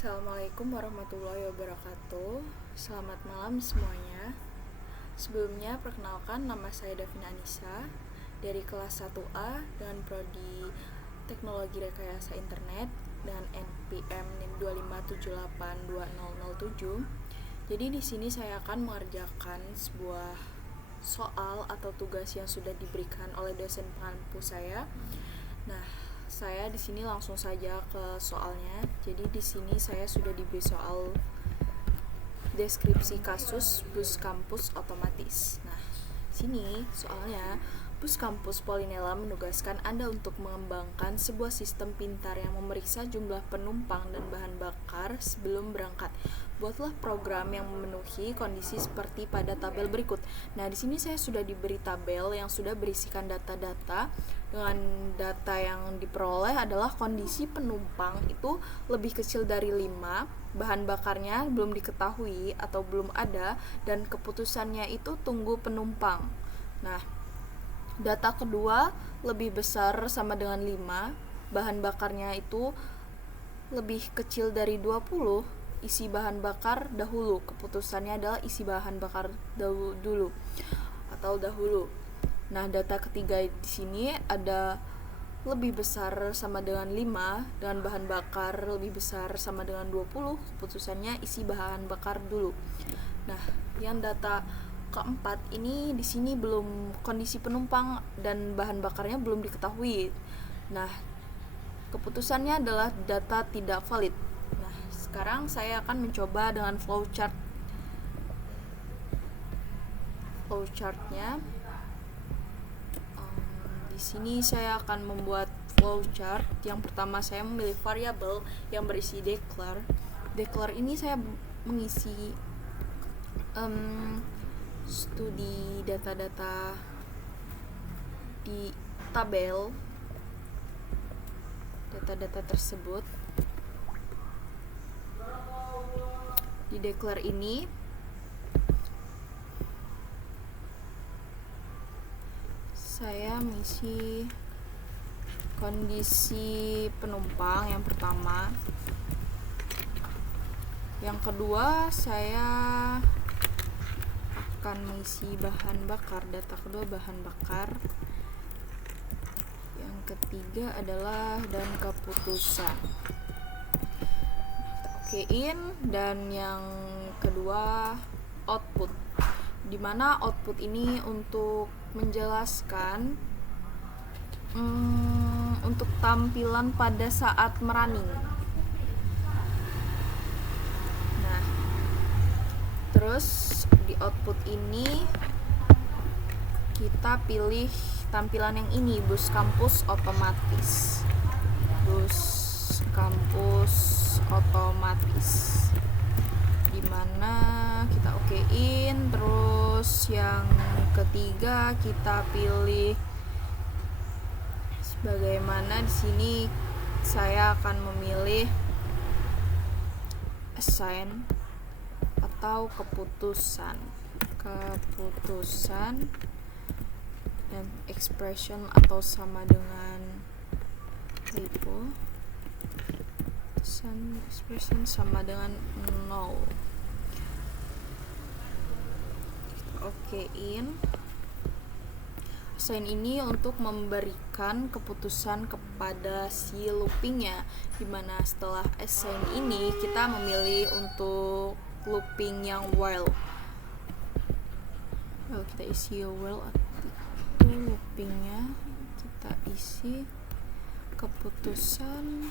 Assalamualaikum warahmatullahi wabarakatuh. Selamat malam semuanya. Sebelumnya perkenalkan, nama saya Davina Anissa dari kelas 1A dengan prodi Teknologi Rekayasa Internet dan NPM NIM 257820007. Jadi di sini saya akan mengerjakan sebuah soal atau tugas yang sudah diberikan oleh dosen pengampu saya. Nah, saya di sini langsung saja ke soalnya. Jadi di sini saya sudah diberi soal deskripsi kasus bus kampus otomatis. Nah, sini soalnya bus kampus Polinela menugaskan Anda untuk mengembangkan sebuah sistem pintar yang memeriksa jumlah penumpang dan bahan bakar sebelum berangkat. Buatlah program yang memenuhi kondisi seperti pada tabel berikut. Nah, di sini saya sudah diberi tabel yang sudah berisikan data-data. Dengan data yang diperoleh adalah kondisi penumpang itu lebih kecil dari 5, bahan bakarnya belum diketahui atau belum ada, dan keputusannya itu tunggu penumpang. Nah, data kedua lebih besar sama dengan 5, bahan bakarnya itu lebih kecil dari 20, isi bahan bakar dahulu. Keputusannya adalah isi bahan bakar dulu atau dahulu. Nah, data ketiga di sini ada lebih besar sama dengan 5 dengan bahan bakar lebih besar sama dengan 20, keputusannya isi bahan bakar dulu. Nah, yang data keempat ini di sini belum, kondisi penumpang dan bahan bakarnya belum diketahui. Nah, keputusannya adalah data tidak valid. Nah, sekarang saya akan mencoba dengan flowchartnya. Di sini saya akan membuat flowchart. Yang pertama saya memilih variabel yang berisi declare. Declare ini saya mengisi studi data-data di tabel data-data tersebut. Di declare ini saya mengisi kondisi penumpang yang pertama. Yang kedua saya akan mengisi bahan bakar, data kedua bahan bakar. Yang ketiga adalah dan keputusan. Kita okein. Dan yang kedua output, dimana output ini untuk menjelaskan untuk tampilan pada saat merunning. Nah, terus di output ini kita pilih tampilan yang ini, bus kampus otomatis. Bus kampus otomatis. Dimana kita okein. Terus yang ketiga kita pilih sebagaimana di sini saya akan memilih assign atau keputusan dan expression atau sama dengan typo. Expression sama dengan 0. Okein. Assign ini untuk memberikan keputusan kepada si loopingnya, dimana setelah assign ini kita memilih untuk looping yang while. Kita isi while itu loopingnya, kita isi keputusan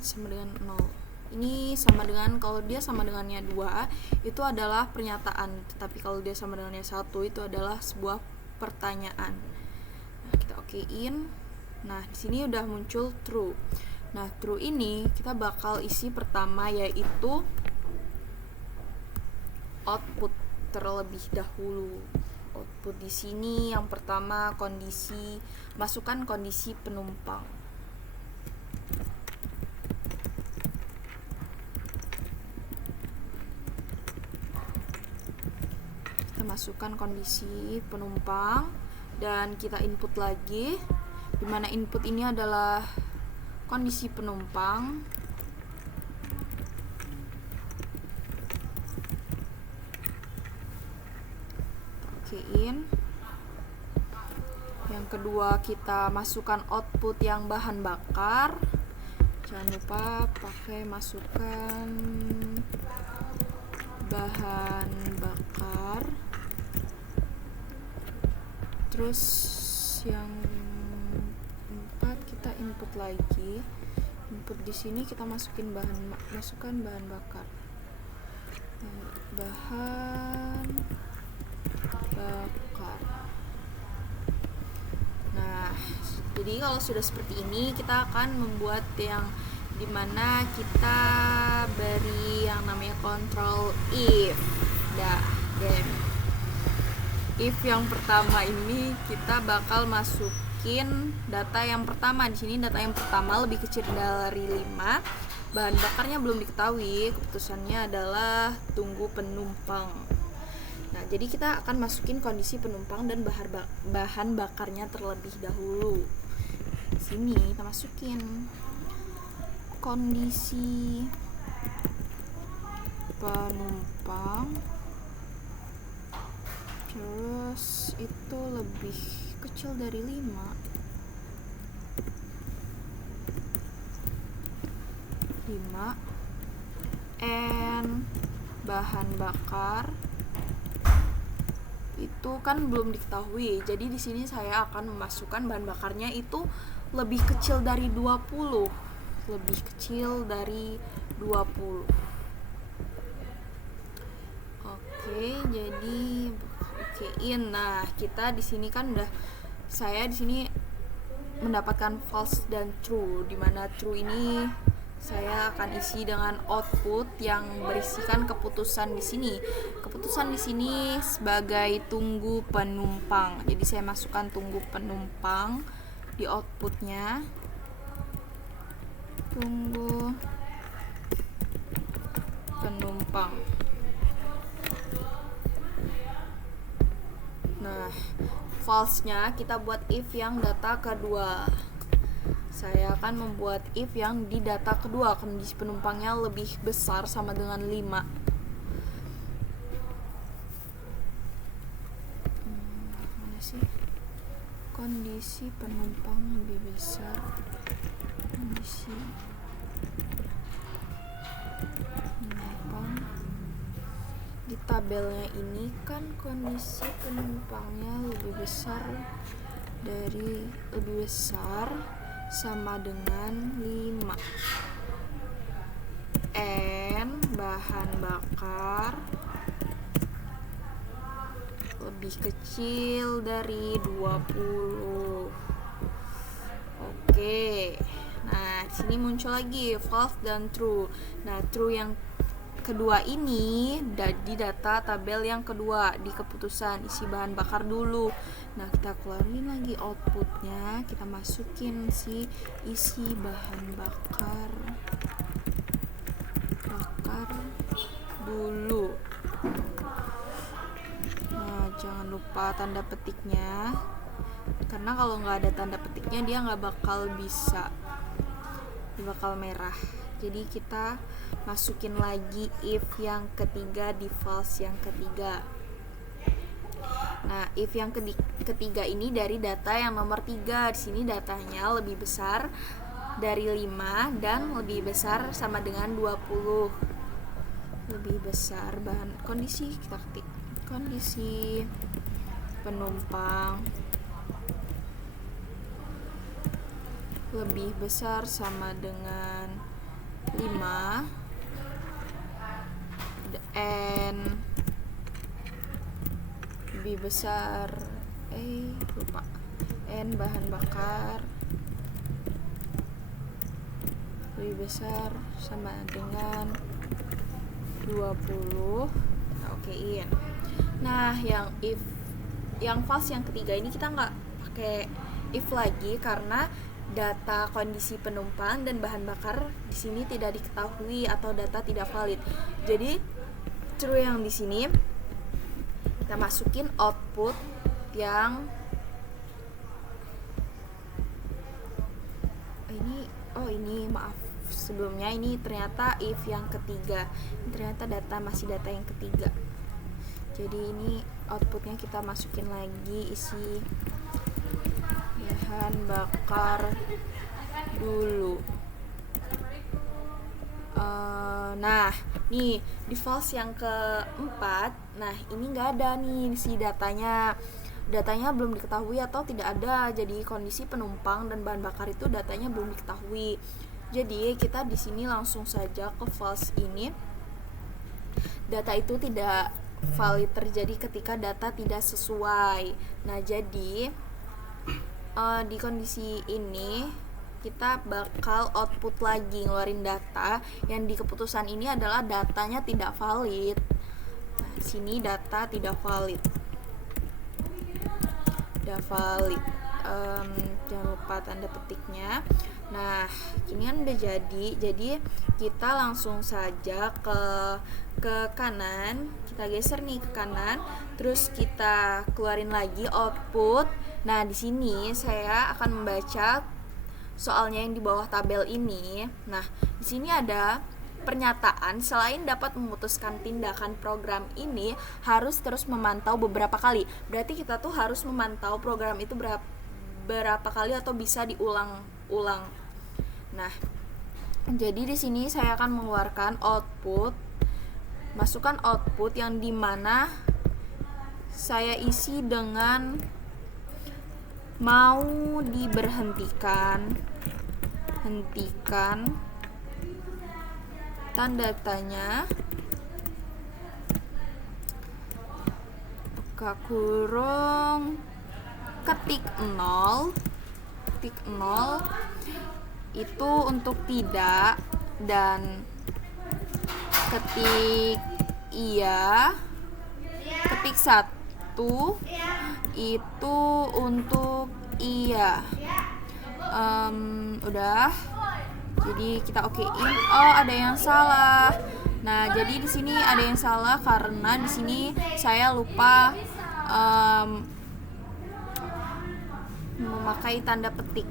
sama dengan 0. Ini sama dengan, kalau dia sama dengannya 2 itu adalah pernyataan, tetapi kalau dia sama dengannya 1 itu adalah sebuah pertanyaan. Nah, kita okein. Nah, di sini udah muncul true. Nah, true ini kita bakal isi pertama, yaitu output terlebih dahulu. Output di sini yang pertama masukkan kondisi penumpang. kita masukkan kondisi penumpang dan kita input lagi, dimana input ini adalah kondisi penumpang. Okein. Yang kedua kita masukkan output yang bahan bakar. Jangan lupa pakai masukkan bahan bakar. Terus yang keempat kita input lagi. Input di sini kita masukkan bahan bakar. Bahan bakar. Nah, jadi kalau sudah seperti ini kita akan membuat yang dimana kita beri yang namanya control if. Dan if yang pertama ini kita bakal masukin data yang pertama. Di sini data yang pertama lebih kecil dari 5. Bahan bakarnya belum diketahui, keputusannya adalah tunggu penumpang. Nah, jadi kita akan masukin kondisi penumpang dan bahan bakarnya terlebih dahulu. Di sini kita masukin kondisi penumpang, terus itu lebih kecil dari 5. And bahan bakar itu kan belum diketahui. Jadi di sini saya akan memasukkan bahan bakarnya itu lebih kecil dari 20. Lebih kecil dari 20. Oke, jadi okein. Nah, kita di sini kan saya di sini mendapatkan false dan true, di mana true ini saya akan isi dengan output yang berisikan keputusan di sini. Keputusan di sini sebagai tunggu penumpang. Jadi saya masukkan tunggu penumpang di outputnya. Tunggu penumpang. Nah, false-nya kita buat if yang data kedua. Saya akan membuat if yang di data kedua, kondisi penumpangnya lebih besar sama dengan 5. Mana sih? Kondisi penumpang lebih besar. Kondisi penumpang. Di tabelnya ini kan kondisi penumpangnya lebih besar sama dengan 5. And bahan bakar lebih kecil dari 20. Oke. Nah, di sini muncul lagi false dan true. Nah, true yang kedua ini di data tabel yang kedua di keputusan isi bahan bakar dulu. Nah, kita keluarin lagi outputnya, kita masukin isi bahan bakar dulu. Nah, jangan lupa tanda petiknya, karena kalau nggak ada tanda petiknya dia nggak bakal bisa, dia bakal merah. Jadi kita masukin lagi if yang ketiga di false yang ketiga. Nah, if yang ketiga ini dari data yang nomor 3. Di sini datanya lebih besar dari 5 dan lebih besar sama dengan 20. Lebih besar kondisi kita ketik kondisi penumpang lebih besar sama dengan 5 and lebih besar and bahan bakar lebih besar sama dengan 20. Nah, okein. Nah, yang false yang ketiga ini kita nggak pakai if lagi karena data kondisi penumpang dan bahan bakar di sini tidak diketahui atau data tidak valid. Jadi true yang di sini kita kita masukin output yang ini maaf sebelumnya, ini ternyata if yang ketiga, ternyata masih data yang ketiga. Jadi ini outputnya kita masukin lagi isi bahan bakar dulu. Nah nih di false yang keempat, nah ini nggak ada nih si datanya belum diketahui atau tidak ada. Jadi kondisi penumpang dan bahan bakar itu datanya belum diketahui. Jadi kita di sini langsung saja ke false ini. Data itu tidak valid terjadi ketika data tidak sesuai. Nah, jadi di kondisi ini kita bakal output lagi ngeluarin data yang di keputusan ini adalah datanya tidak valid. Nah, di sini data tidak valid. Jangan lupa tanda petiknya. Nah, ini kan udah jadi kita langsung saja ke kanan, kita geser nih ke kanan, terus kita keluarin lagi output. Nah, di sini saya akan membaca soalnya yang di bawah tabel ini. Nah, di sini ada pernyataan selain dapat memutuskan tindakan, program ini harus terus memantau beberapa kali. Berarti kita tuh harus memantau program itu berapa kali atau bisa diulang-ulang. Nah, jadi di sini saya akan mengeluarkan output, masukkan output yang dimana saya isi dengan mau diberhentikan, hentikan, tanda tanya, buka kurung, ketik 0 itu untuk tidak, dan ketik iya, ketik 1 itu untuk iya. Udah. Jadi kita okein. Oh, ada yang salah. Nah, jadi di sini ada yang salah karena di sini saya lupa memakai tanda petik.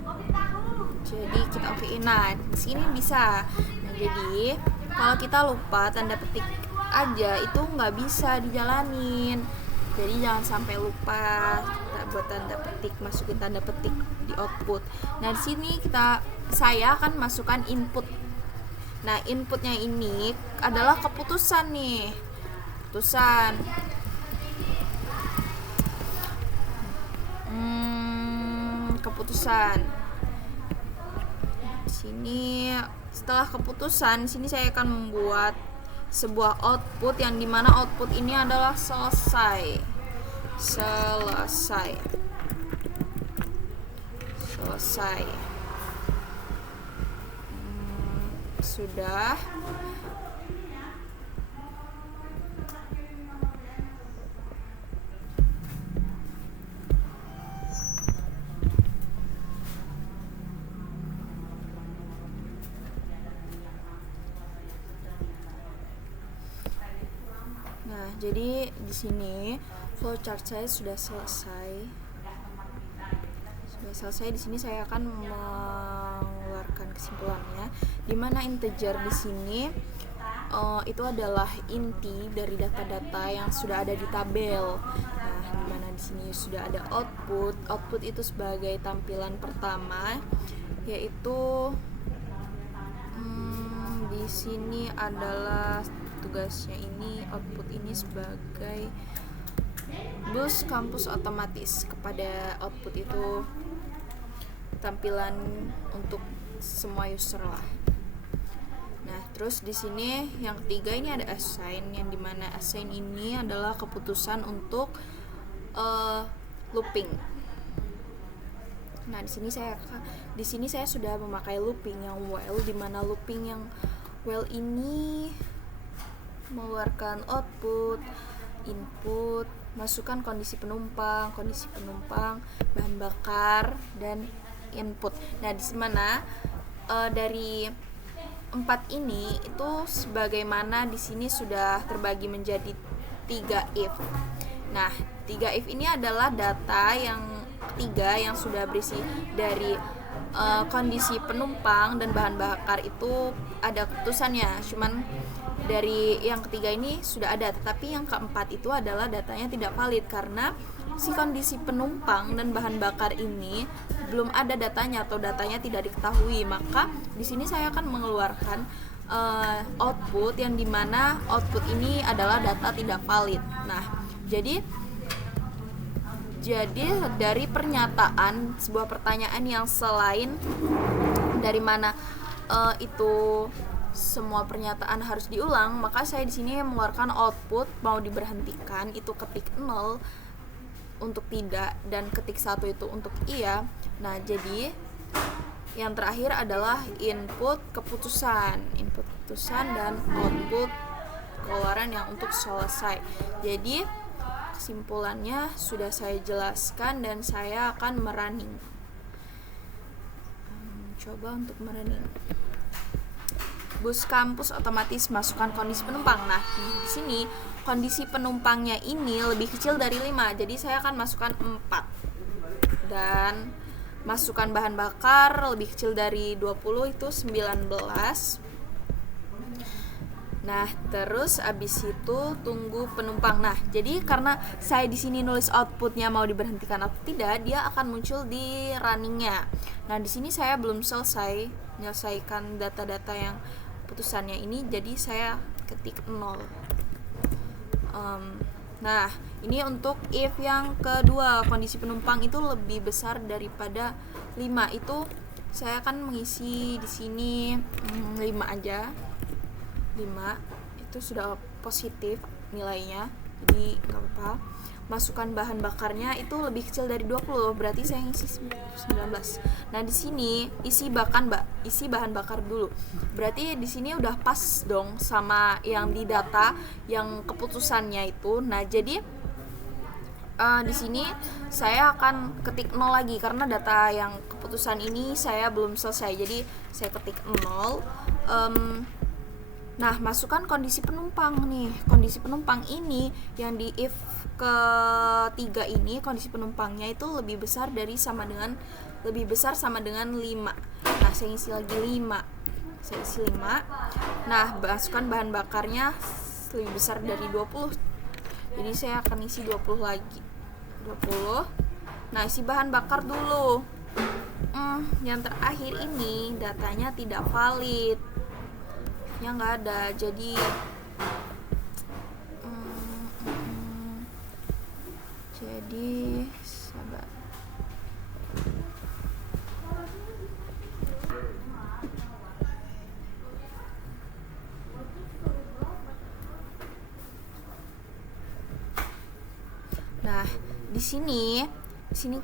Jadi kita okein. Nah, di sini bisa. Nah, jadi kalau kita lupa tanda petik aja itu nggak bisa dijalanin. Jadi jangan sampai lupa kita buat tanda petik, masukin tanda petik di output. Nah, di sini saya akan masukkan input. Nah, inputnya ini adalah keputusan nih. Keputusan. Di sini setelah keputusan, di sini saya akan membuat sebuah output yang dimana output ini adalah selesai. Sudah. Nah, jadi di sini flowchart saya sudah selesai. Di sini saya akan mengeluarkan kesimpulannya, di mana integer di sini itu adalah inti dari data-data yang sudah ada di tabel. Nah, di mana di sini sudah ada output. Output itu sebagai tampilan pertama, yaitu di sini adalah tugasnya ini, output ini sebagai bus kampus otomatis. Kepada output itu tampilan untuk semua user lah. Nah, terus di sini yang ketiga ini ada assign, yang dimana assign ini adalah keputusan untuk looping. Nah, di sini saya sudah memakai looping yang while, dimana looping yang while ini mengeluarkan output, input, masukkan kondisi penumpang, bahan bakar, dan input. Nah, di mana dari 4 ini itu sebagaimana di sini sudah terbagi menjadi 3 if. Nah, 3 if ini adalah data yang ketiga yang sudah berisi dari kondisi penumpang dan bahan bakar itu ada keputusannya. Cuman dari yang ketiga ini sudah ada, tetapi yang keempat itu adalah datanya tidak valid karena si kondisi penumpang dan bahan bakar ini belum ada datanya atau datanya tidak diketahui. Maka di sini saya akan mengeluarkan output yang dimana output ini adalah data tidak valid. Nah, jadi dari pernyataan sebuah pertanyaan yang selain dari mana itu semua pernyataan harus diulang, maka saya di sini mengeluarkan output mau diberhentikan itu ketik 0 untuk tidak dan ketik 1 itu untuk iya. Nah, jadi yang terakhir adalah input keputusan dan output keluaran yang untuk selesai. Jadi kesimpulannya sudah saya jelaskan dan saya akan merunning. Coba untuk merunning. Bus kampus otomatis masukkan kondisi penumpang. Nah, di sini kondisi penumpangnya ini lebih kecil dari 5. Jadi saya akan masukkan 4. Dan masukkan bahan bakar lebih kecil dari 20 itu 19. Nah, terus abis itu tunggu penumpang. Nah, jadi karena saya di sini nulis outputnya mau diberhentikan atau tidak, dia akan muncul di runningnya. Nah, di sini saya belum selesai menyelesaikan data-data yang putusannya ini, jadi saya ketik 0. Nah, ini untuk if yang kedua, kondisi penumpang itu lebih besar daripada 5. Itu saya akan mengisi di sini 5 aja. 5 itu sudah positif nilainya, jadi nggak apa-apa. Masukkan bahan bakarnya itu lebih kecil dari 20, berarti saya ngisi 19. Nah, di sini isi bahan bakar dulu. Berarti di sini udah pas dong sama yang di data yang keputusannya itu. Nah, jadi di sini saya akan ketik 0 lagi karena data yang keputusan ini saya belum selesai. Jadi saya ketik 0. Nah, masukkan kondisi penumpang nih. Kondisi penumpang ini yang di if ketiga ini, kondisi penumpangnya itu lebih besar sama dengan 5. Nah, saya isi lagi 5. Saya isi 5. Nah, masukkan bahan bakarnya lebih besar dari 20. Jadi saya akan isi 20 lagi. 20. Nah, isi bahan bakar dulu. Yang terakhir ini datanya tidak valid. Yang nggak ada, jadi sabar. Nah, di sini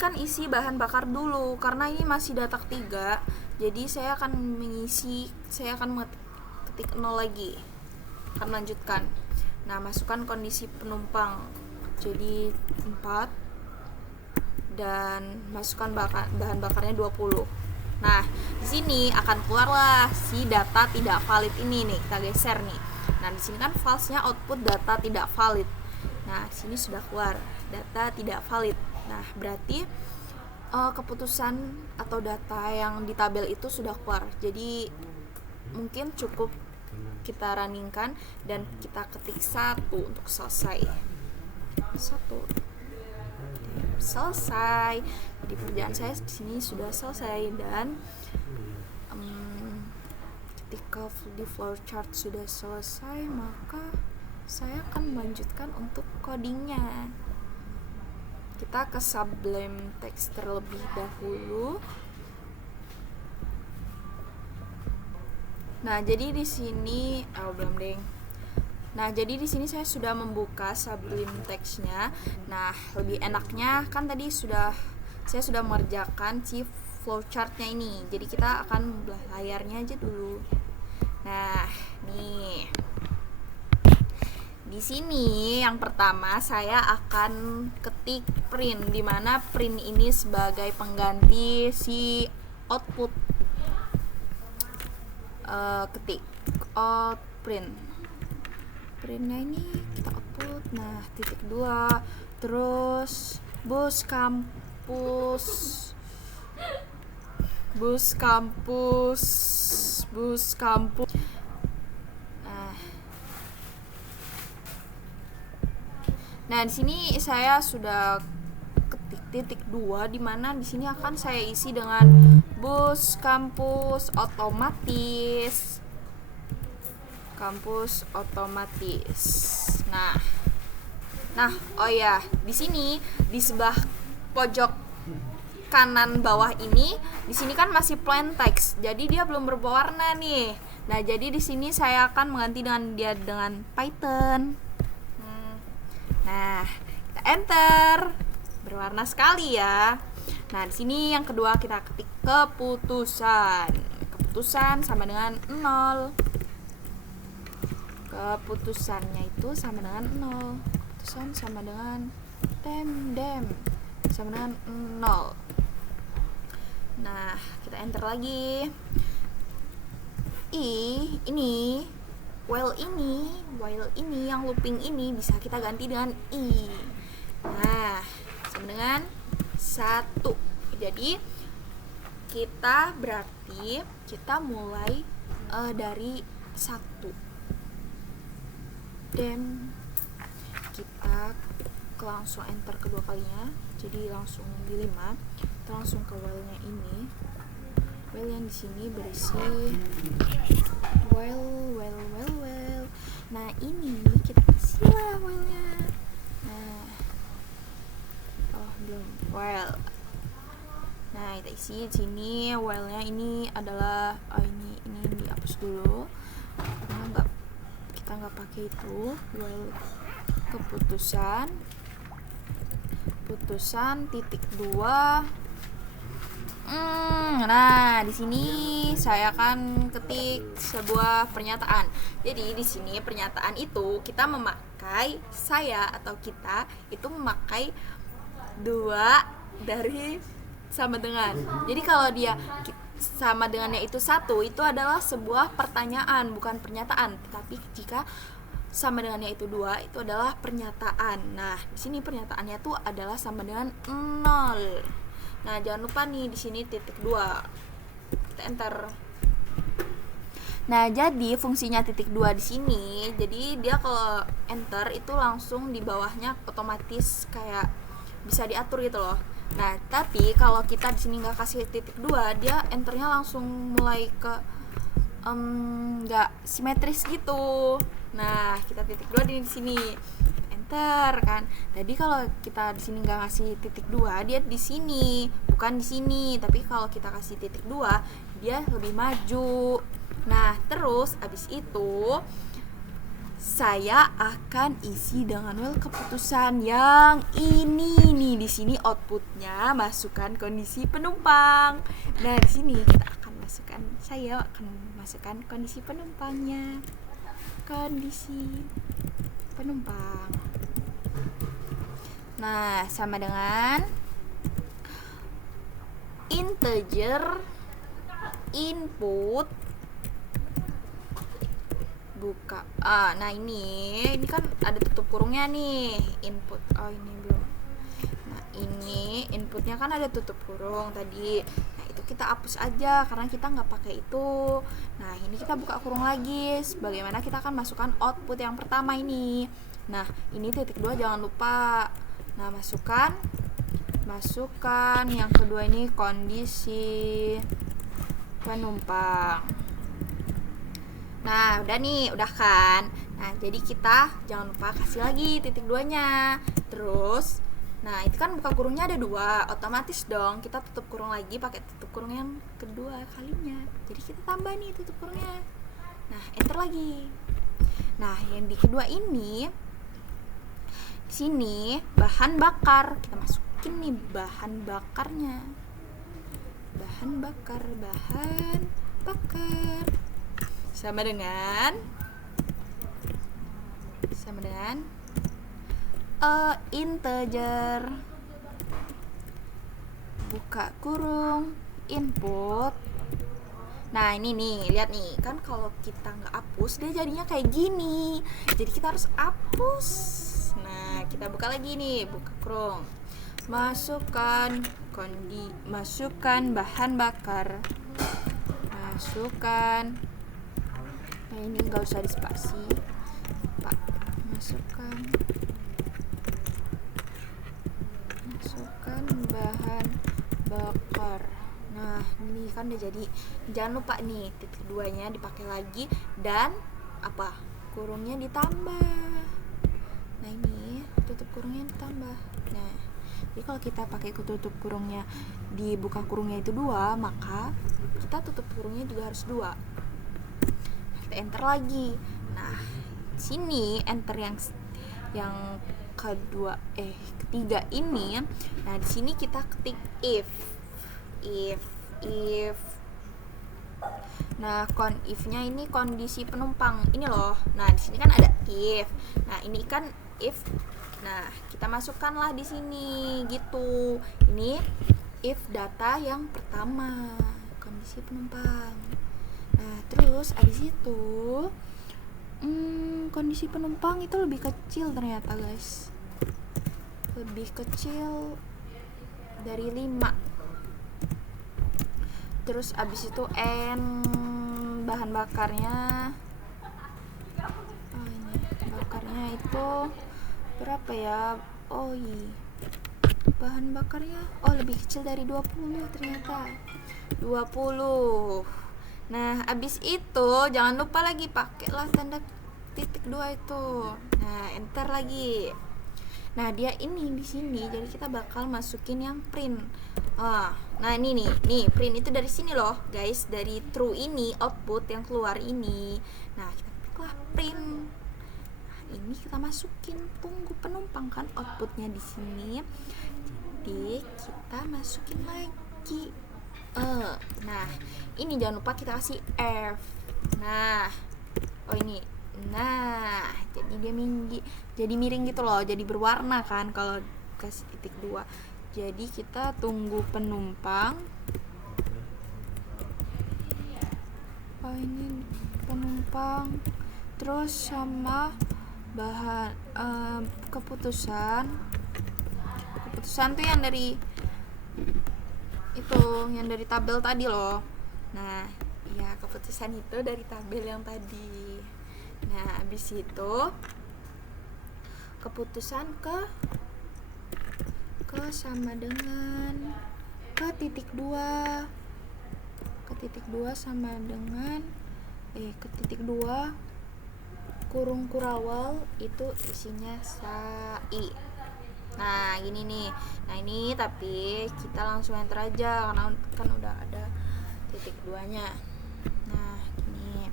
kan isi bahan bakar dulu karena ini masih data ketiga. Jadi saya akan ketik 0 lagi, akan melanjutkan. Nah, masukkan kondisi penumpang jadi 4 dan masukkan bahan bakarnya 20. Nah, di sini akan keluarlah si data tidak valid ini nih, kita geser nih. Nah, di sini kan false-nya output data tidak valid. Nah, di sini sudah keluar data tidak valid. Nah, berarti keputusan atau data yang di tabel itu sudah keluar. Jadi mungkin cukup kita runningkan dan kita ketik 1 untuk selesai. 1 selesai. Jadi pekerjaan saya di sini sudah selesai dan ketika di flowchart sudah selesai, maka saya akan melanjutkan untuk codingnya. Kita ke Sublime Text terlebih dahulu. Nah, jadi di sini Nah, jadi di sini saya sudah membuka Sublime Text-nya. Nah, lebih enaknya kan tadi saya sudah mengerjakan si flowchart-nya ini. Jadi kita akan belah layarnya aja dulu. Nah, nih. Di sini yang pertama saya akan ketik print, di mana print ini sebagai pengganti si output. Ketik printnya ini kita output Nah, titik 2. Terus bus kampus. Nah, di sini saya sudah ketik titik 2, di mana di sini akan saya isi dengan bus kampus otomatis. Nah, oh ya, di sini di sebelah pojok kanan bawah ini, di sini kan masih plain text. Jadi dia belum berubah warna nih. Nah, jadi di sini saya akan mengganti dengan Python. Nah, kita enter. Berwarna sekali ya. Nah, di sini yang kedua kita ketik keputusan. Keputusan sama dengan 0. Keputusannya itu sama dengan 0. Keputusan sama dengan dem sama dengan 0. Nah, kita enter lagi. Ini while ini yang looping ini bisa kita ganti dengan i. Nah, sama dengan 1. Jadi kita mulai dari 1. Dan kita langsung enter kedua kalinya, jadi langsung di 5. Kita langsung ke while-nya ini. While yang di sini berisi while. Nah, ini kita kasih lah while-nya. Nah, belum while. Nah, kita isi di sini while-nya ini adalah ini dihapus dulu karena kita nggak pakai itu. While keputusan titik 2. Nah, di sini saya akan ketik sebuah pernyataan. Jadi di sini pernyataan itu kita memakai kita itu memakai 2 dari sama dengan. Jadi kalau dia sama dengannya itu 1, itu adalah sebuah pertanyaan bukan pernyataan. Tetapi jika sama dengannya itu 2, itu adalah pernyataan. Nah, di sini pernyataannya tuh adalah sama dengan 0. Nah, jangan lupa nih di sini titik 2. Kita enter. Nah, jadi fungsinya titik 2 di sini, jadi dia kalau enter itu langsung di bawahnya otomatis kayak bisa diatur gitu loh. Nah, tapi kalau kita di sini nggak kasih titik 2, dia enternya langsung mulai ke nggak simetris gitu. Nah, kita titik 2 di sini. Enter kan. Jadi kalau kita di sini nggak ngasih titik 2, dia di sini, bukan di sini. Tapi kalau kita kasih titik 2, dia lebih maju. Nah, terus abis itu saya akan isi dengan while keputusan yang ini nih. Di sini outputnya masukkan kondisi penumpang. Nah, di sini saya akan masukkan kondisi penumpangnya. Kondisi penumpang. Nah, sama dengan integer input buka. Nah ini kan ada tutup kurungnya nih, input. Ini belum. Nah, ini inputnya kan ada tutup kurung tadi. Nah, itu kita hapus aja karena kita nggak pakai itu. Nah, ini kita buka kurung lagi. Bagaimana kita akan masukkan output yang pertama ini. Nah, ini titik 2 jangan lupa. Nah, masukkan yang kedua ini kondisi penumpang. Nah, udah kan. Nah, jadi kita jangan lupa kasih lagi titik 2-nya. Terus, nah itu kan buka kurungnya ada 2, otomatis dong kita tutup kurung lagi pakai tutup kurung yang kedua kalinya. Jadi kita tambah nih tutup kurungnya. Nah, enter lagi. Nah, yang di kedua ini, di sini bahan bakar, kita masukin nih bahan bakarnya. Bahan bakar sama dengan integer buka kurung input. Nah, ini nih, lihat nih, kan kalau kita nggak hapus dia jadinya kayak gini. Jadi kita harus hapus. kita buka lagi nih, buka kurung. Masukkan bahan bakar. Masukkan. Nah, ini enggak usah dispasi. Pak, masukkan bahan bakar. Nah, ini kan udah jadi. Jangan lupa nih titik 2-nya dipakai lagi dan apa? Kurungnya ditambah. Nah, ini tutup kurungnya ditambah. Nah, jadi kalau kita pakai tutup kurungnya, dibuka kurungnya itu 2, maka kita tutup kurungnya juga harus 2. Kita enter lagi. Nah, sini enter yang ketiga ini. Nah, di sini kita ketik if. Nah, if-nya ini kondisi penumpang. Ini loh. Nah, di sini kan ada if. Nah, ini kan if. Nah, kita masukkanlah di sini gitu. Ini if data yang pertama, kondisi penumpang. Nah, terus abis itu kondisi penumpang itu lebih kecil ternyata, guys. Lebih kecil dari 5. Terus abis itu bahan bakarnya ini bakarnya itu berapa ya? Bahan bakarnya lebih kecil dari 20 ternyata. 20. Nah, abis itu jangan lupa lagi pakailah tanda titik 2 itu. Nah, enter lagi. Nah, dia ini di sini, jadi kita bakal masukin yang print. Nah, ini nih print itu dari sini loh, guys, dari true ini output yang keluar ini. Nah, kita kliklah print. Nah, ini kita masukin tunggu penumpang kan outputnya di sini. Jadi kita masukin lagi. Nah, ini jangan lupa kita kasih F. Nah, ini. Nah, jadi dia jadi miring gitu loh, jadi berwarna kan kalau kasih titik 2. Jadi kita tunggu penumpang. Ini penumpang. Terus sama bahan keputusan tuh yang dari tabel tadi loh. Nah, ya keputusan itu dari tabel yang tadi. Nah, habis itu keputusan ke sama dengan ke titik 2 sama dengan ke titik 2 kurung kurawal itu isinya sai. Nah, gini nih. Nah, ini tapi kita langsung enter aja karena kan udah ada titik 2-nya. Nah, gini.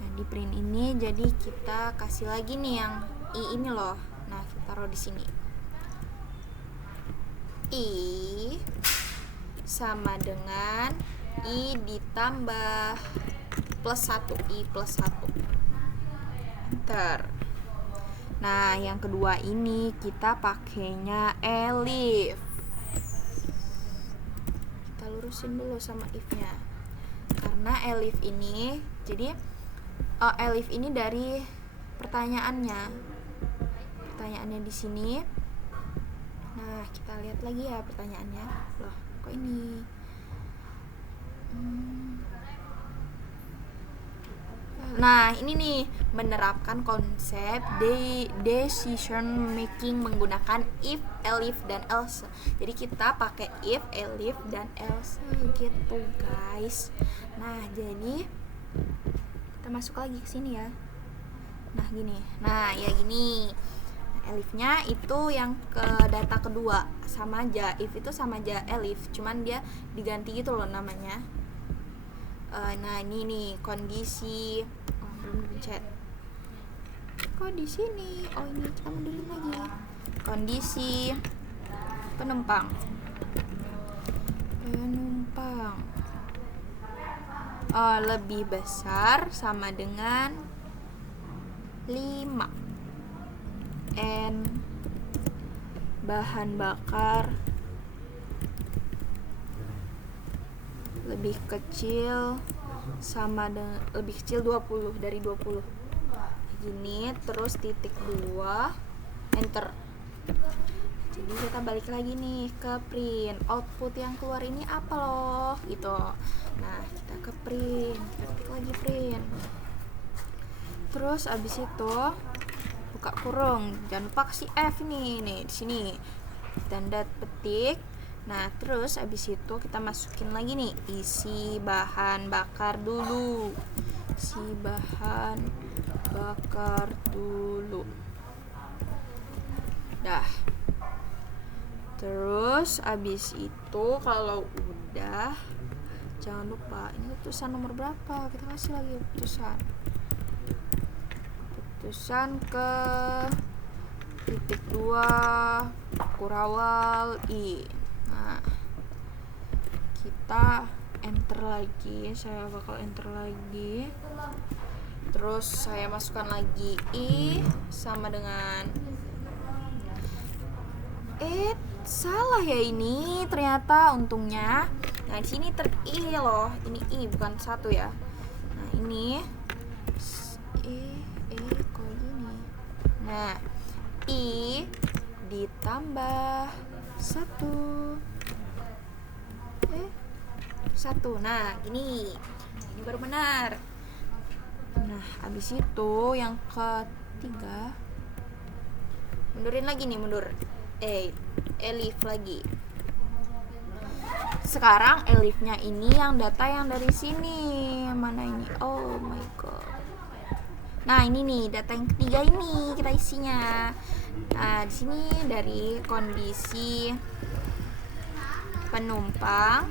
Nah, di print ini jadi kita kasih lagi nih yang i ini loh. Nah, kita taruh di sini. I sama dengan I ditambah plus 1, I plus 1. Enter. Nah, yang kedua ini kita pakainya elif. Kita lurusin dulu sama if-nya. Karena elif ini, jadi elif ini dari pertanyaannya di sini. Nah, kita lihat lagi ya pertanyaannya. Loh, kok ini? Nah, ini nih menerapkan konsep decision making menggunakan if, elif, dan else. Jadi kita pakai if, elif, dan else gitu, guys. Nah, jadi kita masuk lagi ke sini ya. Nah, gini. Nah, ya gini. Nah, elifnya itu yang ke data kedua, sama aja. If itu sama aja elif, cuman dia diganti gitu loh namanya. Nah, ini nih kondisi belum dipencet. Kok di sini? Ini kita mundurin lagi. Kondisi penumpang. Lebih besar sama dengan 5. N bahan bakar lebih kecil sama dengan lebih kecil 20 dari 20. Gini, terus titik 2 enter. Jadi kita balik lagi nih ke print. Output yang keluar ini apa loh gitu. Nah, kita ke print, ketik lagi print. Terus abis itu buka kurung, jangan lupa kasih F nih di sini. Tanda petik. Nah, terus abis itu kita masukin lagi nih, isi bahan bakar dulu. Isi bahan bakar dulu. Dah. Terus abis itu kalau udah, jangan lupa ini keputusan nomor berapa, kita kasih lagi keputusan ke titik 2 kurawal I. Nah, kita enter lagi, saya bakal enter lagi. Terus saya masukkan lagi I sama dengan salah ya ini ternyata untungnya. Nah, di sini I loh, ini I bukan 1 ya. Nah, ini kok gini. Nah, I ditambah 1. 1. Nah, gini. Ini baru benar. Nah, habis itu yang ketiga. Mundurin lagi nih, mundur. Elif lagi. Sekarang elifnya ini yang data yang dari sini. Mana ini? Oh my god. Nah, ini nih data yang ketiga ini kita isinya. Nah, di sini dari kondisi penumpang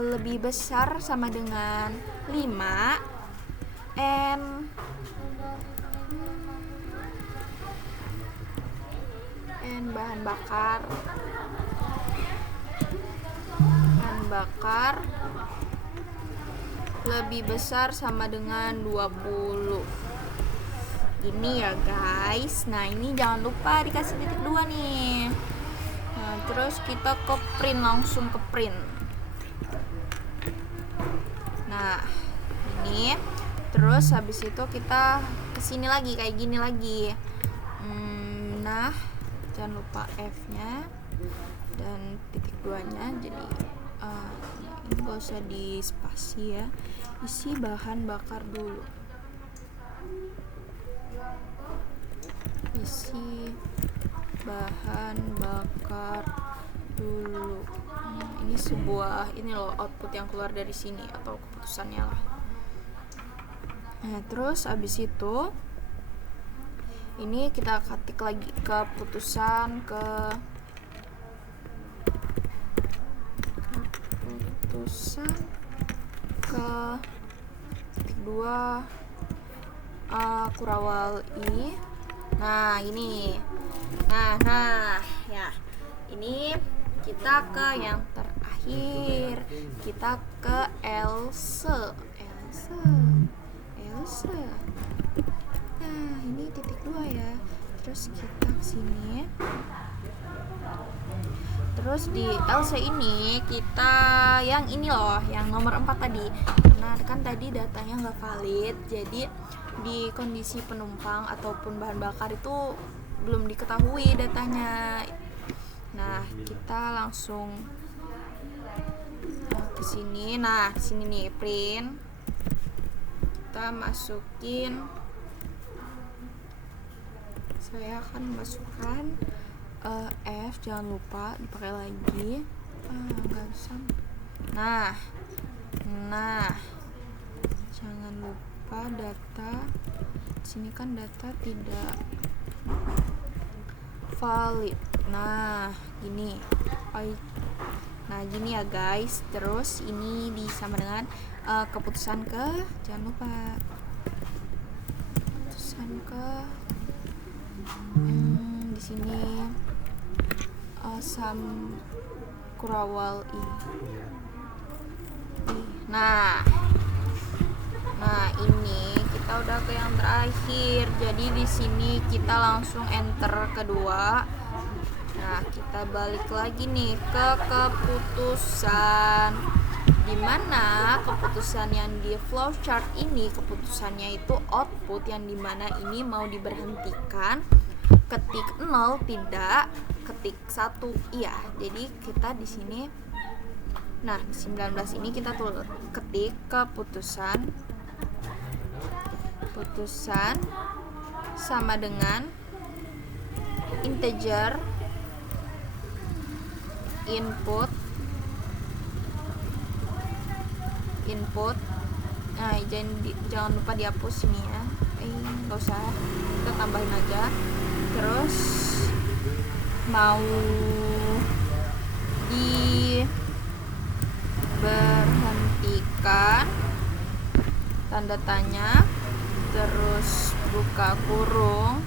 lebih besar sama dengan 5 n bahan bakar lebih besar sama dengan 20. Ini ya guys. Nah, ini jangan lupa dikasih titik 2 nih. Nah, terus kita ke print, langsung ke print. Nah, ini terus habis itu kita kesini lagi kayak gini lagi. Nah, jangan lupa F-nya dan titik 2-nya. Jadi ini gak usah di spasi ya. Isi bahan bakar dulu. Isi bahan bakar dulu. Ini sebuah output yang keluar dari sini atau keputusannya lah. Nah, terus abis itu ini kita ketik lagi keputusan ke titik 2 kurawal I. Nah, ini. Nah, ya. Ini kita ke yang terakhir. Kita ke Else. Nah, ini titik 2 ya. Terus kita kesini. Terus di Else ini kita yang ini loh, yang nomor 4 tadi. Karena kan tadi datanya nggak valid, jadi di kondisi penumpang ataupun bahan bakar itu belum diketahui datanya. Nah, kita langsung ke sini. Nah, di sini nih print. Kita masukin. Saya akan masukkan F, jangan lupa dipakai lagi. Nggak bisa. Nah, jangan lupa data. Sini kan data tidak valid. Nah, gini. Nah, gini ya guys. Terus ini disama dengan keputusan ke, jangan lupa keputusan ke di sini kurawal I. Nah, ini kita udah ke yang terakhir. Jadi di sini kita langsung enter kedua. Nah, kita balik lagi nih ke keputusan, dimana keputusan yang di flowchart ini keputusannya itu output, yang dimana ini mau diberhentikan ketik 0 tidak, ketik 1 iya. Jadi kita di sini, nah di 19 ini kita ketik keputusan sama dengan integer input. Nah, jangan lupa dihapus ini ya. Nggak usah, kita tambahin aja. Terus mau diberhentikan, tanda tanya, terus buka kurung,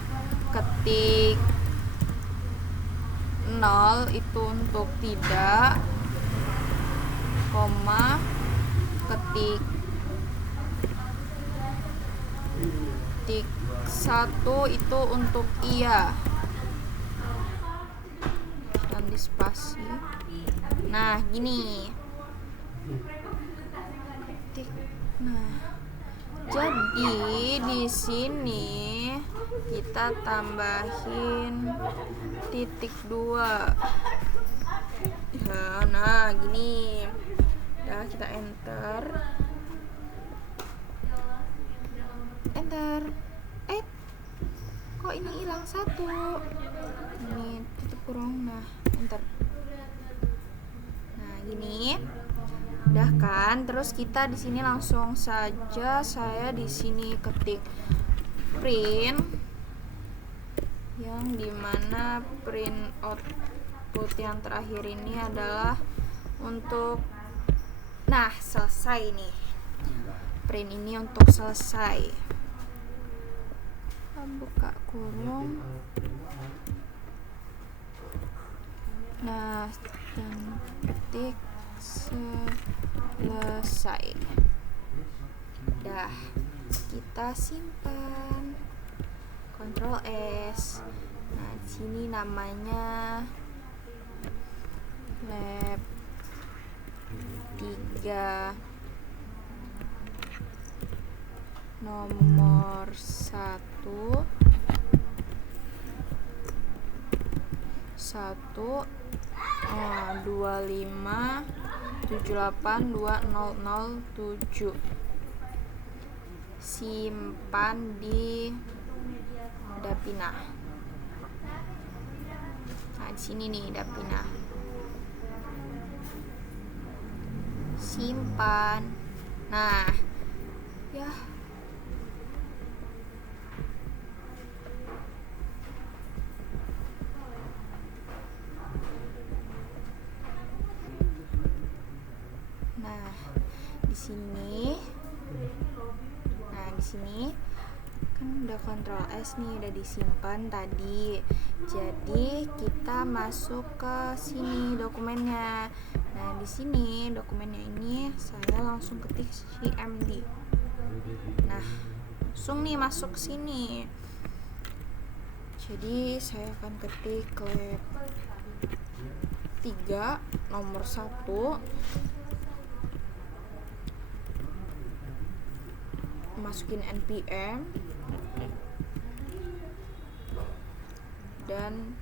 ketik 0 itu untuk tidak, koma, ketik 1 itu untuk iya, dan di spasi. Nah gini, nah jadi di sini kita tambahin titik 2 ya. Nah gini, udah kita enter. Kok ini hilang 1, ini tutup kurung, nah enter. Nah gini udah kan. Terus kita di sini langsung saja, saya di sini ketik print, yang dimana print output yang terakhir ini adalah untuk, nah selesai nih, print ini untuk selesai. Buka kurung, nah dan ketik selesai. Dah, kita simpan, Ctrl S. Nah di sini namanya lab 3 nomor 1 25782007. Simpan di Dapina. Nah di sini nih Dapina, simpan. Nah ya, di sini kan udah Ctrl S nih, udah disimpan tadi. Jadi kita masuk ke sini dokumennya. Nah di sini dokumennya ini saya langsung ketik cmd. Nah langsung nih masuk sini. Jadi saya akan ketik lab 3 nomor 1, masukin npm dan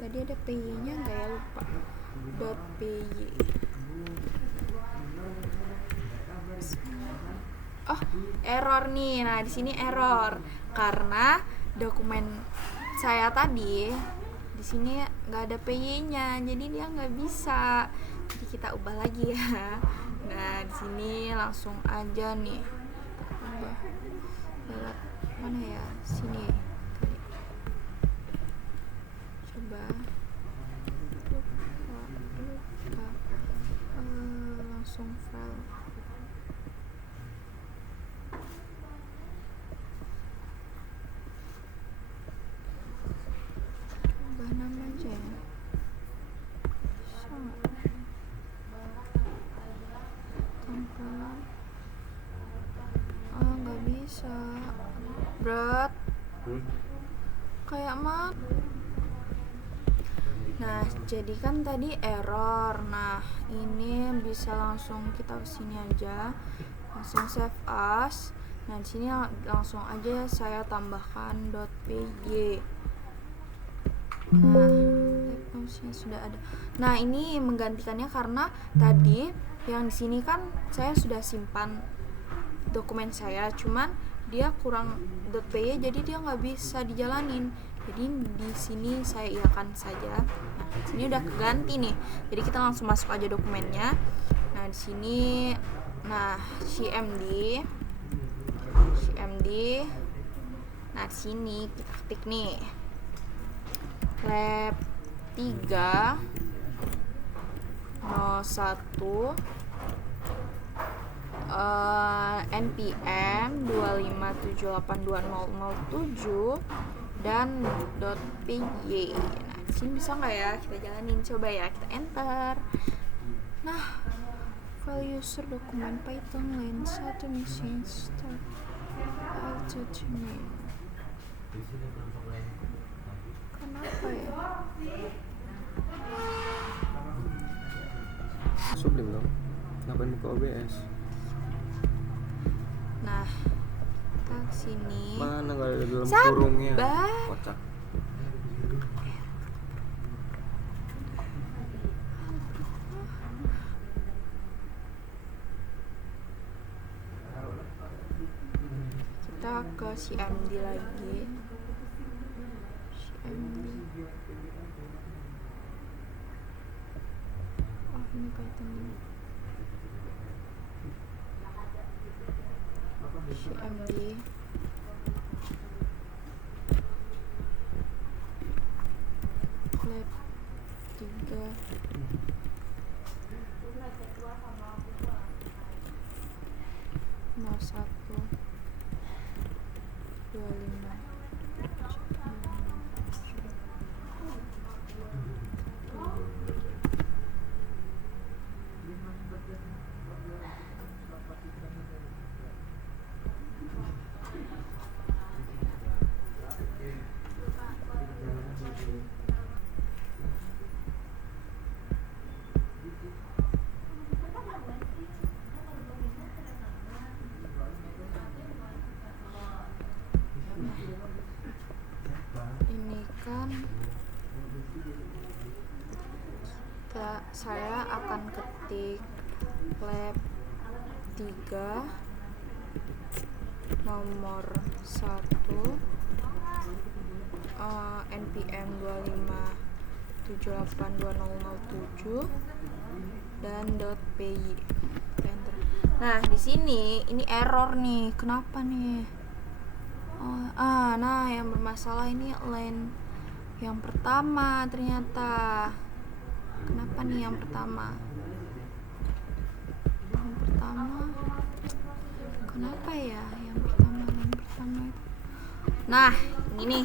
tadi ada py nya nggak ya, lupa, .py. Oh error nih. Nah di sini error karena dokumen saya tadi di sini nggak ada py nya, jadi dia nggak bisa. Jadi kita ubah lagi ya. Nah di sini langsung aja nih, mana ya, sini coba lupa langsung file, ubah nama aja ya. Tampilan nggak bisa, berat kayak mat. Nah jadi kan tadi error. Nah ini bisa langsung kita kesini aja, langsung save as. Nah di sini langsung aja saya tambahkan .py. Nah, type sudah ada. Nah, ini menggantikannya karena tadi yang di sini kan saya sudah simpan dokumen saya, cuman dia kurang .py jadi dia nggak bisa dijalanin. Jadi di sini saya iakan saja. Nah, sini udah keganti nih. Jadi kita langsung masuk aja dokumennya. Nah, di sini CMD. Nah, di sini kita ketik nih. Lab 3 01 npm 257820007 dan .py. Nah, di sini bisa nggak ya kita jalanin? Coba ya, kita enter. Nah, file user dokumen Python line 1 machine start name. Kenapa ya? Sublim dong. Ngapain buka OBS? Nah, kita sini. Mana nggak ada dalam Sabar. kurungnya? Kocak. Kita ke CMD lagi. CMD. Oh, ini Python. CMD. Lab 3 01 25. Ini kan saya akan ketik lab 3 nomor 1 npm 257820007 dan .py. Enter. Nah, di sini ini error nih. Kenapa nih? Nah, yang bermasalah ini line yang pertama ternyata. Kenapa nih yang pertama? Kenapa ya yang pertama itu? Nah, ini nih.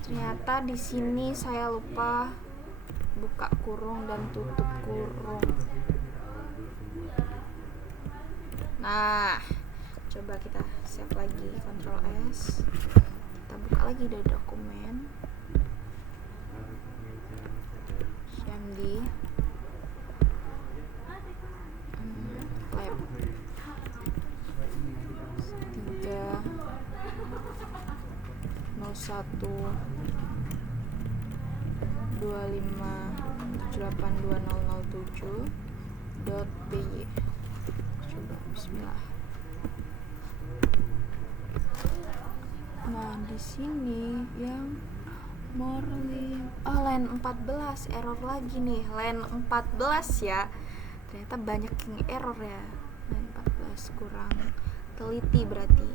Ternyata di sini saya lupa buka kurung dan tutup kurung. Nah, coba kita save lagi, Ctrl S. Kita buka lagi dari dokumen CMD lab 3 01 25782007.py. Coba bismillah. Nah, di sini yang line 14 error lagi nih. Line 14 ya. Ternyata banyak yang error ya. Line 14 kurang teliti berarti.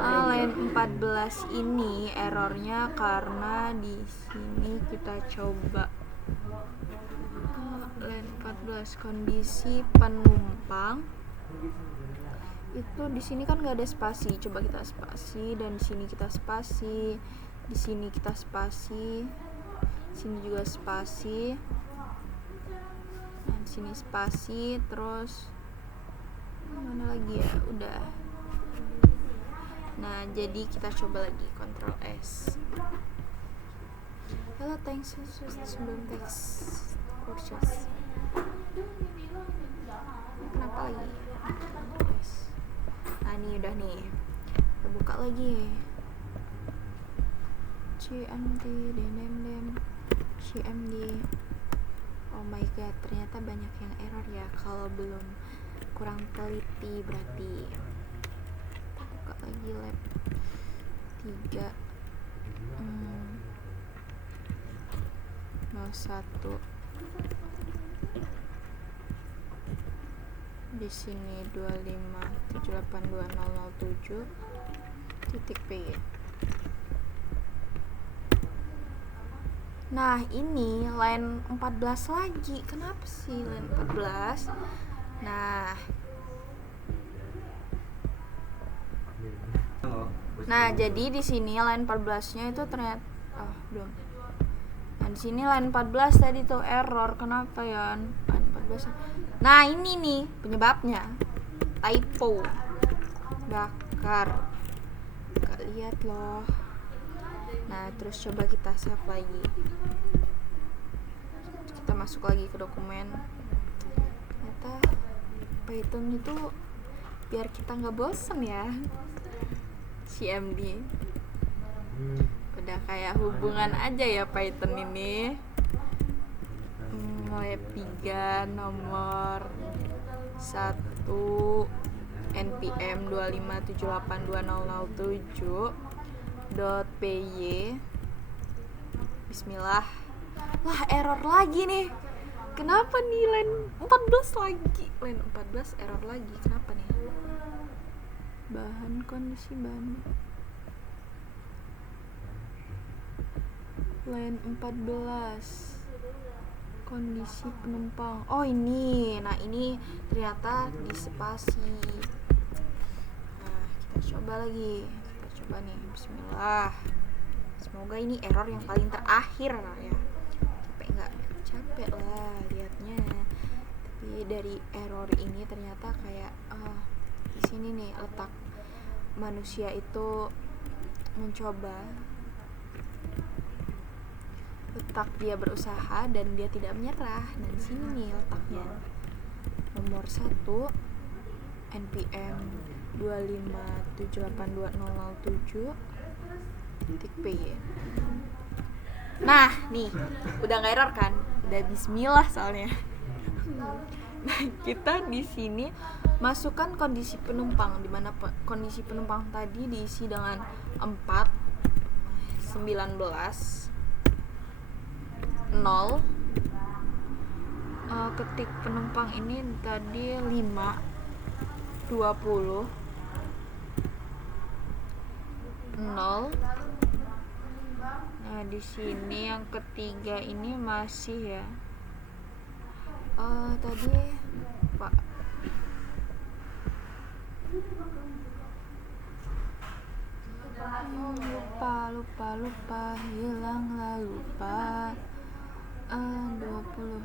Line 14 ini errornya karena di sini kita coba line 14 kondisi penumpang itu di sini kan nggak ada spasi. Coba kita spasi, dan di sini kita spasi, di sini kita spasi, sini juga spasi, nah di sini spasi, terus mana lagi ya, udah. Nah, jadi kita coba lagi, Ctrl S. Hello, thanks sebelum text courses. Kenapa lagi? Ctrl S. Nah, ini udah nih. Kita buka lagi. CMD CMD. Oh my god, ternyata banyak yang error ya kalau belum kurang teliti berarti. Kita buka lagi lab 3 01. Di sini 25782007 titik P. Nah, ini line 14 lagi. Kenapa sih line 14? Nah, jadi di sini line 14-nya itu ternyata belum. Nah, di sini line 14 tadi tuh error. Kenapa ya? Line 14. Nah, ini nih penyebabnya. Typo. Bakar. Gak lihat loh. Nah, terus coba kita save lagi. Kita masuk lagi ke dokumen. Ternyata Python itu biar kita nggak bosen ya. CMD. Udah kayak hubungan aja ya Python ini. Lab 3 nomor 1 npm 257820007.py. Bismillah. Lah, error lagi nih. Kenapa nih line 14 lagi? Line 14 error lagi. Kenapa nih? Kondisi bahan. Line 14. Kondisi penumpang. Oh, ini. Nah, ini ternyata di spasi. Nah, kita coba lagi. Kita coba nih. Bismillah. Semoga ini error yang paling terakhir ya. Capek lah liatnya. Tapi dari error ini ternyata kayak di sini nih letak manusia itu mencoba, letak dia berusaha dan dia tidak menyerah. Dan di sini nih letaknya. Nomor 1 npm 257820007.py. Nah, nih udah nggak error kan? Udah bismillah soalnya. Nah, kita di sini masukkan kondisi penumpang, di mana kondisi penumpang tadi diisi dengan 4, 19, 0. Ketik penumpang ini tadi 5, 20, 0. Nah, di sini yang ketiga ini masih ya. Tadi Pak. Lupa, hilanglah lupa. 20,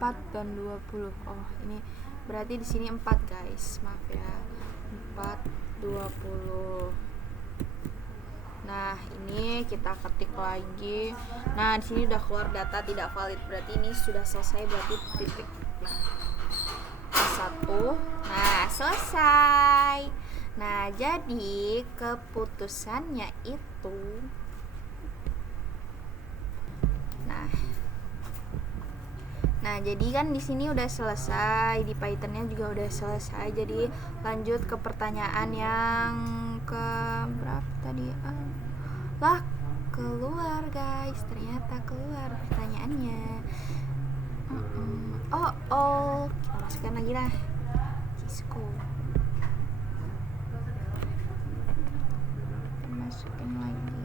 4 dan 20. Oh, ini berarti di sini 4, guys. Maaf ya. 4, 20. Nah, ini kita ketik lagi. Nah, di sini udah keluar data tidak valid. Berarti ini sudah selesai, berarti titik. Nah, 1. Nah, selesai. Nah, jadi keputusannya itu Nah, jadi kan di sini udah selesai, di Python-nya juga udah selesai. Jadi lanjut ke pertanyaan yang ke berapa tadi? Lah, keluar guys, ternyata keluar pertanyaannya. Kita masukkan lagi lah. Cisco. Kita masukin lagi.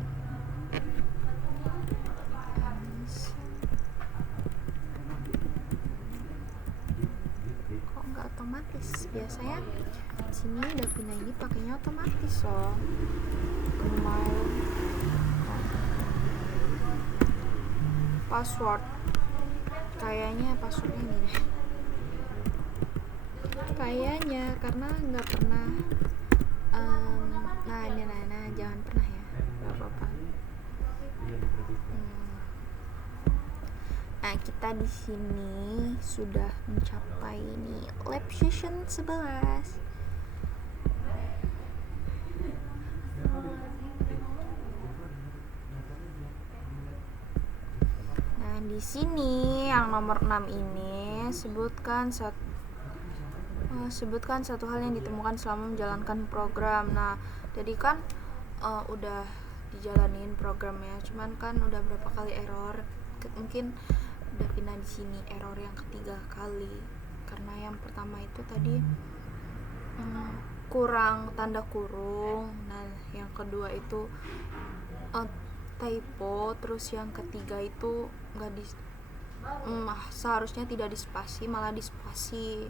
Otomatis, biasanya sini udah pindah ini pakainya otomatis loh. Email, password, kayaknya passwordnya ini deh. Kayaknya karena nggak pernah. Nah, jangan pernah ya, nggak apa-apa. Nah, kita di sini sudah mencapai nih lab session 11. Di sini yang nomor 6 ini sebutkan satu hal yang ditemukan selama menjalankan program. Nah, jadi kan udah dijalanin programnya, cuman kan udah berapa kali error. Mungkin udah pindah di sini error yang ketiga kali. Karena yang pertama itu tadi kurang tanda kurung. Nah, yang kedua itu typo. Terus yang ketiga itu seharusnya tidak dispasi, malah dispasi.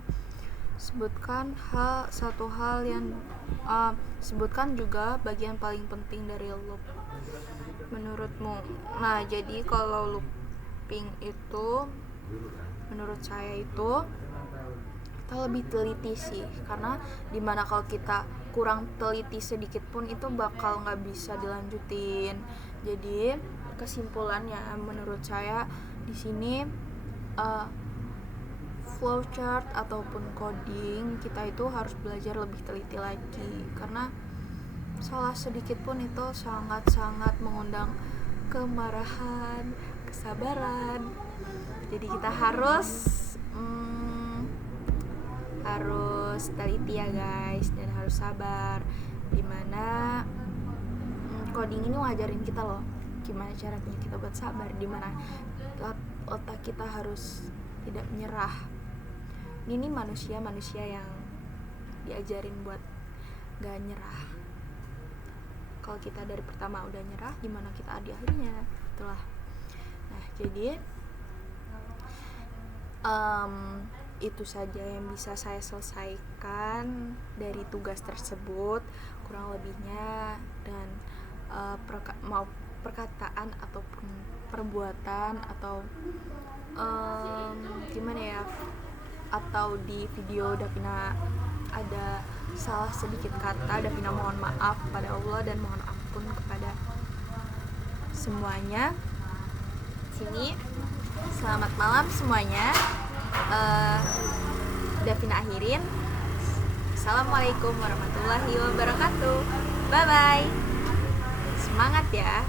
Sebutkan juga bagian paling penting dari loop menurutmu. Nah, jadi kalau looping itu menurut saya itu kita lebih teliti sih, karena dimana kalau kita kurang teliti sedikit pun itu bakal nggak bisa dilanjutin. Jadi kesimpulannya menurut saya di sini flowchart ataupun coding kita itu harus belajar lebih teliti lagi, karena salah sedikit pun itu sangat-sangat mengundang kemarahan, kesabaran. Jadi kita harus teliti ya guys, dan harus sabar. Dimana coding ini ngajarin kita loh gimana caranya kita buat sabar, dimana otak kita harus tidak menyerah. Ini manusia yang diajarin buat gak nyerah. Kalau kita dari pertama udah nyerah, gimana kita di akhirnya? Itulah. Nah, jadi itu saja yang bisa saya selesaikan dari tugas tersebut, kurang lebihnya. Dan perkataan ataupun perbuatan atau gimana ya, atau di video Davina ada salah sedikit kata, Davina mohon maaf kepada Allah dan mohon ampun kepada semuanya. Sini selamat malam semuanya. Davina akhirin. Assalamualaikum warahmatullahi wabarakatuh. Bye bye. Semangat ya.